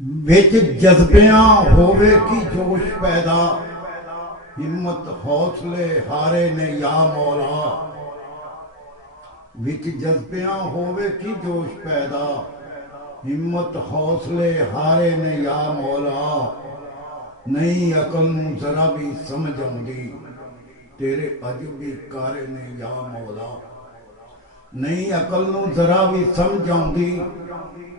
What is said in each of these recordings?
विच जज्बियां होवे की जोश पैदा, हिम्मत हौसले हारे ने या मौला। विच जज्बियां होवे की जोश पैदा, हिम्मत हौसले हारे ने या मौला। नहीं अकल नूं जरा भी समझ आउंदी, तेरे अजबी कारे ने या मौला। नहीं अकल नूं जरा भी समझ आउंदी,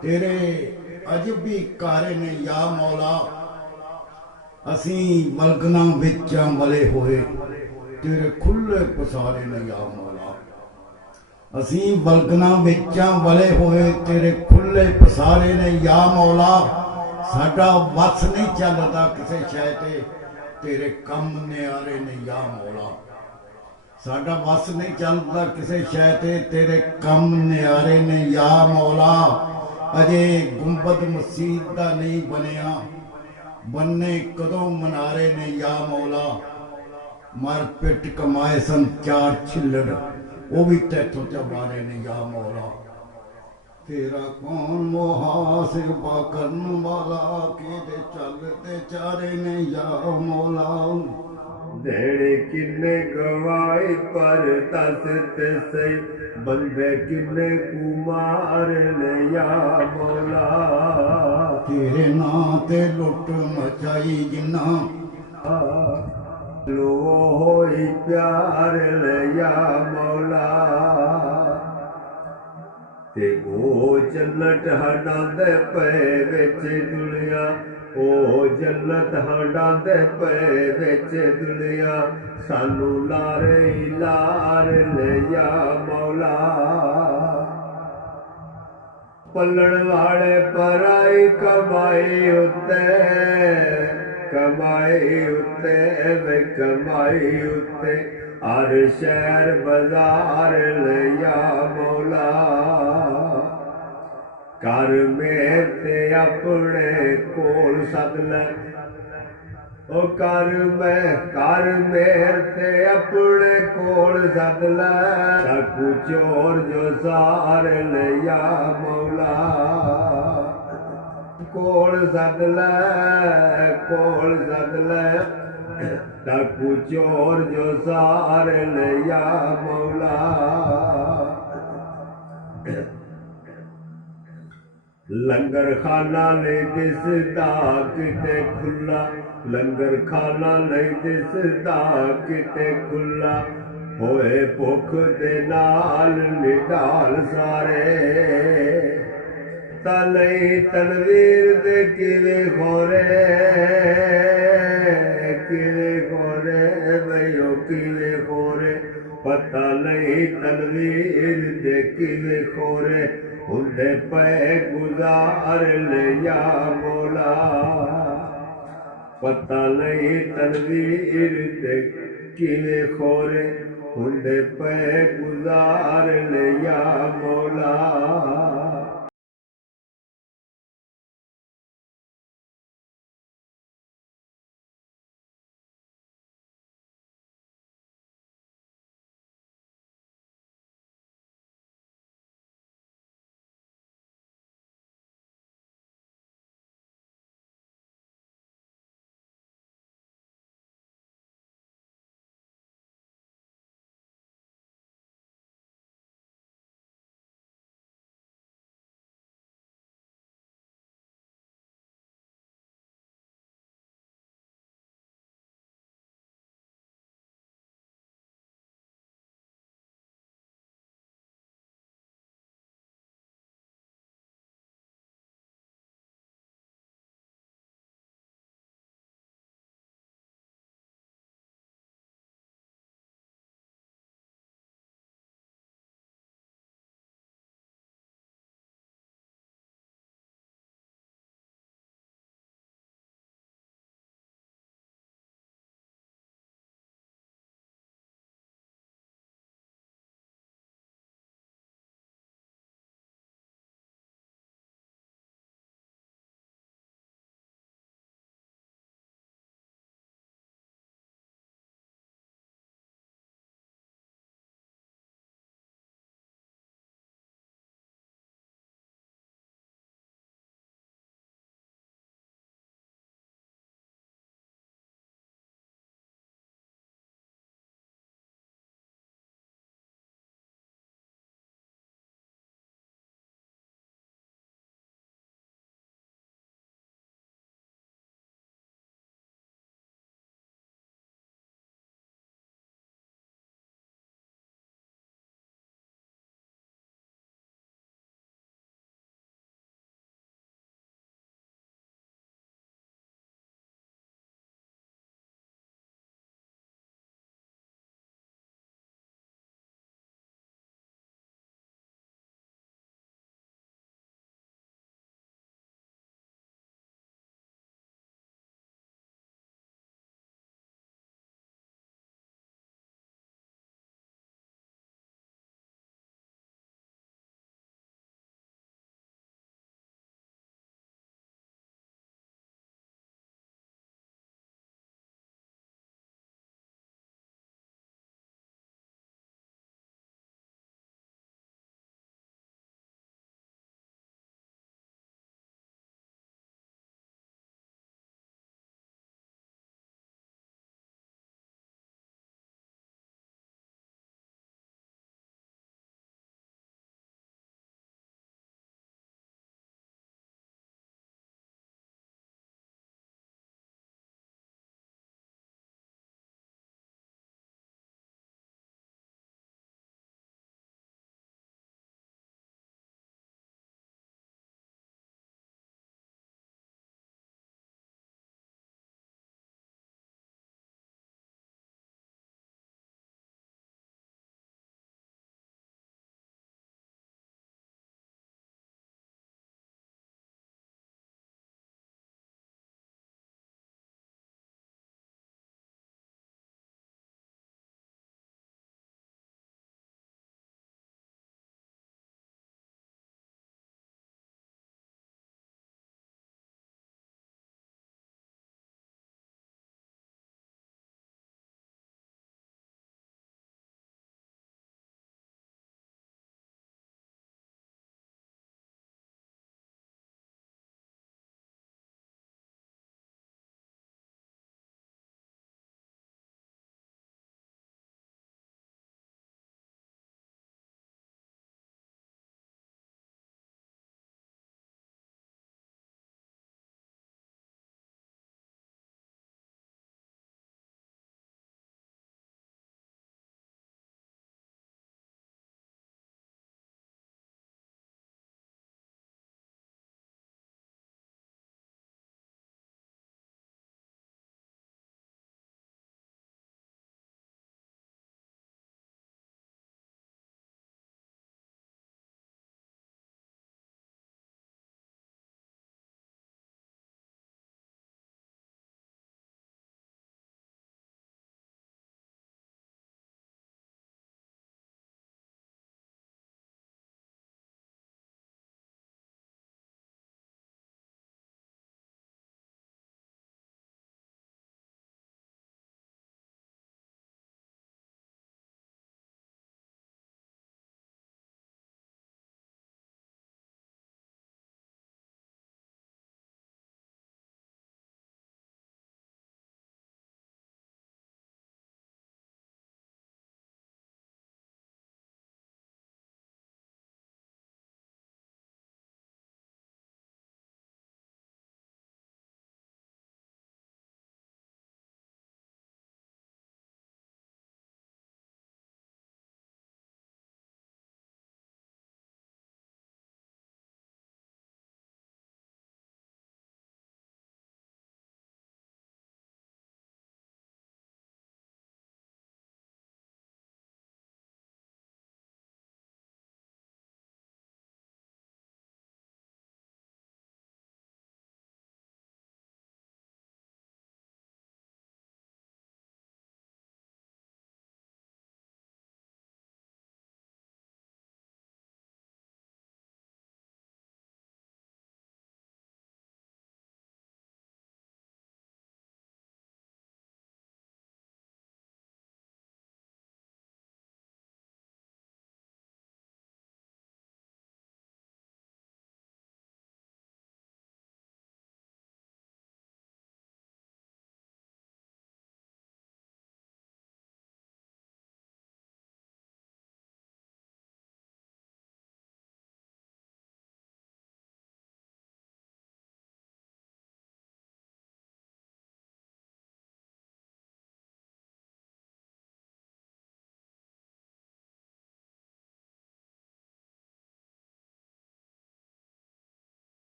तेरे अजबी कारे ने या मौला। असीं वलगना विचां वले होए, तेरे खुले पसारे ने या मौला। असीं वलगना विचां वले होए, तेरे खुले पसारे ने या मौला। साडा वस नहीं चलदा किसे शै ते, तेरे कम नियारे ने या मौला। साडा वस नहीं चलदा किसे शै ते, तेरे कम नियारे ने या मौला। अजे गुंबद मसीत दा नहीं बनिया, बनने कदों मनारे ने या मौला। मर पिट कमाए सन चार छिल्लड़, वो भी तैथों चबारे ने या मौला। तेरा कौन मुहासिबा करन वाला, किदे चलदे चारे ने या मौला। देने किन्ने गवाई पर दस ते सही, बंदे किन्ने कुमार ने या मौला। तेरे नां ते लुट मचाई जिन्ना, लो होई प्यार ले या मौला। ते ओ जन्नत हटांदे पे विच दुनिया, ओ जन्नत हटांदे पे विच दुनिया। सानू लारे ही लार ले या मौला। पलण वाले पराई कमाई उत्ते, कमाई उत्ते वे कमाई उत्ते। हर शहर बाजार ले या मौला। कर मेर ते अपने कोल सद लै, ओ कर मेर ते अपने कोल सद लै। डाकू चोर जो सार ले या मौला। कोल सद लै, डाकू चोर जो सार ले या मौला। लंगर खाना नहीं दिसदा किते खुला, लंगर खाना नहीं दिसदा किते खुला। होए भुख दे नाल निडाल सारे, ता नहीं तनवीर दे किवे खोरे। किवे खोरे बयो किवे खोरे, पता नहीं तनवीर दे किवे खोरे। हुंदे पे गुजार ले या मौला। पता नहीं तनवीर दे किवे खोरे, हुंदे पे गुजार ले या मौला।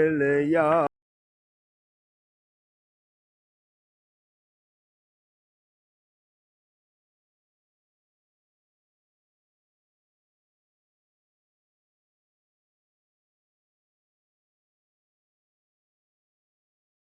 ਲਿਆ